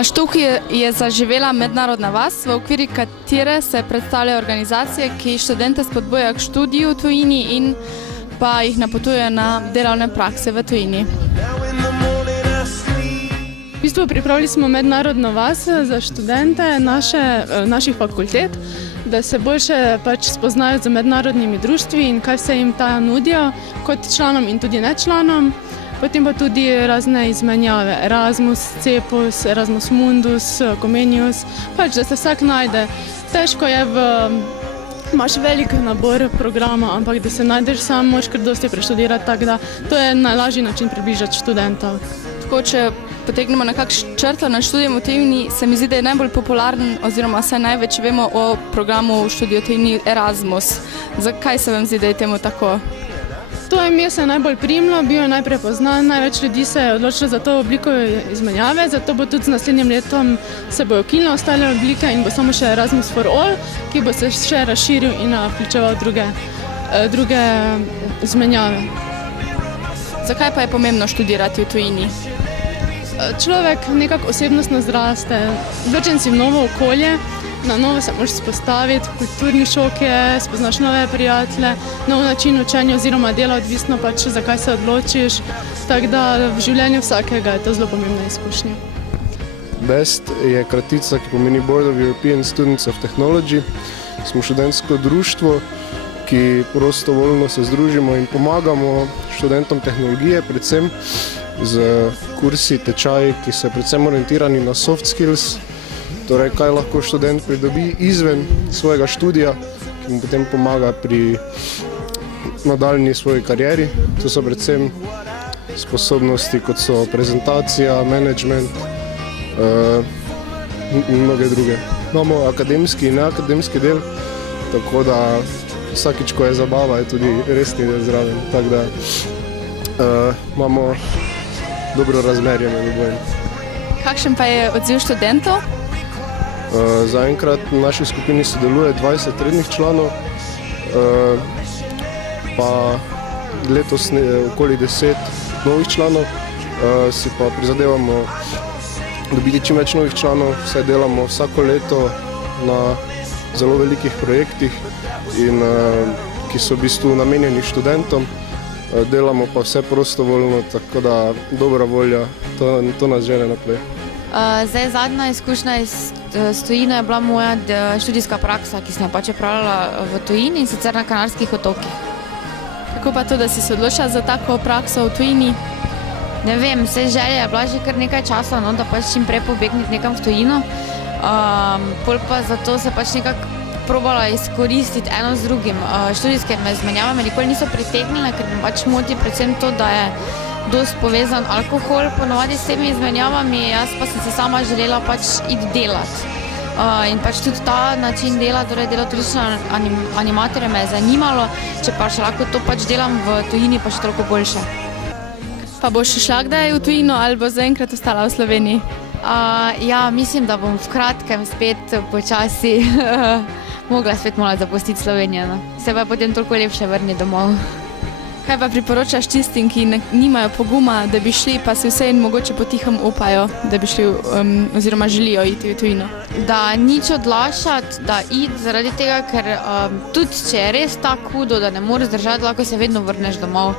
Na Štuki je zaživela mednarodna vas, v okviru katere se predstavljajo organizacije, ki študente spodbujajo k študiju v tujini in pa jih napotujejo na delovne prakse v tujini. V bistvu pripravili smo mednarodno vas za študente naših fakultet, da se boljše spoznajo z mednarodnimi društvi in kaj vse jim ta nudijo, kot članom in tudi nečlanom. Potem pa tudi razne izmenjave, Erasmus, Cepos, Erasmus Mundus, Comenius, da se vsak najde. Težko je, imaš velik nabor programa, ampak da se najdeš sam, moraš kar dosti preštudirati, tako da to je najlažji način približati študentov. Tako, če potegnemo nekakšno črto na študijem v tujini, se mi zdi, da je najbolj popularen oziroma vsaj največ vemo o programu študija v tujini Erasmus. Zakaj se vam zdi, da je temu tako? To ime se je najbolj primilo, bil je najprej poznan, največ ljudi se je odločilo za to obliko izmenjave, zato bo tudi z naslednjim letom se bojo ukinile ostale oblike in bo samo še Erasmus for all, ki bo se še razširil in vključeval druge izmenjave. Zakaj pa je pomembno študirati v tujini? Človek nekako osebnostno zraste, vržen si v novo okolje, na novo se moraš spostaviti, kulturni šok je, spoznaš nove prijatelje, nov način učenja oziroma dela, odvisno zakaj se odločiš, tako da v življenju vsakega je to zelo pomembna izkušnja. BEST je kratica, ki pomeni Board of European Students of Technology. Smo študentsko društvo, ki prostovoljno se združimo in pomagamo študentom tehnologije, predvsem z kursi, tečaji, ki so predvsem orientirani na soft skills, torej kaj lahko študent pridobi izven svojega študija, ki mu potem pomaga pri nadaljnji svoji karieri. To so predvsem sposobnosti, kot so prezentacija, management in mnoge druge. Imamo akademski in neakademski del, tako da vsakič, ko je zabava, je tudi resni del zraven. Tako da imamo dobro razmerje med obojim. Kakšen pa je odziv študentov? Zaenkrat v naši skupini sodeluje 20 rednih članov, pa letos okoli 10 novih članov. Si pa prizadevamo dobiti čim več novih članov, saj delamo vsako leto na zelo velikih projektih, ki so v bistvu namenjeni študentom. Delamo pa vse prostovoljno, tako da dobra volja, to nas žene naprej. Zadnja izkušnja iz tujine je bila moja študijska praksa, ki sem jo opravljala v tujini in sicer na Kanarskih otokih. Kako pa to, da si se odločila za tako prakso v tujini? Ne vem, želja je bila že kar nekaj časa, da čim prej pobegniti nekam v tujino. Pol pa zato se nekako probala izkoristiti eno z drugim. Študijske izmenjave me nikoli niso pritegnile, ker me moti predvsem to, da je dosti povezan alkohol ponovadi s temi izmenjavami, jaz pa sem se sama želela iti delati. In tudi ta način dela, torej delo turistične animatorje me je zanimalo, če pa še lahko to delam v tujini, pa še toliko boljše. Pa boš šla kdaj v tujino ali bo zaenkrat ostala v Sloveniji? Ja, mislim, da bom v kratkem spet počasi mogla spet malo zapustiti Slovenijo. Se pa potem toliko lepše vrniti domov. Kaj pa priporočaš tistim, ki nimajo poguma, da bi šli, pa se vseeno mogoče potihem upajo, da bi šli oziroma želijo iti v tujino? Da nič odlašati, da iti zaradi tega, ker tudi če je res tako hudo, da ne moreš zdržati, lahko se vedno vrneš domov.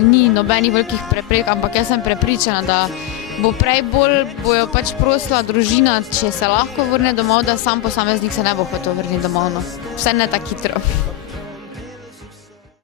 Ni nobenih velikih preprek, ampak jaz sem prepričana, da bo prej bojo prosila družina, če se lahko vrne domov, da sam posameznik se ne bo hotel vrniti domov. Vse ne tako hitro.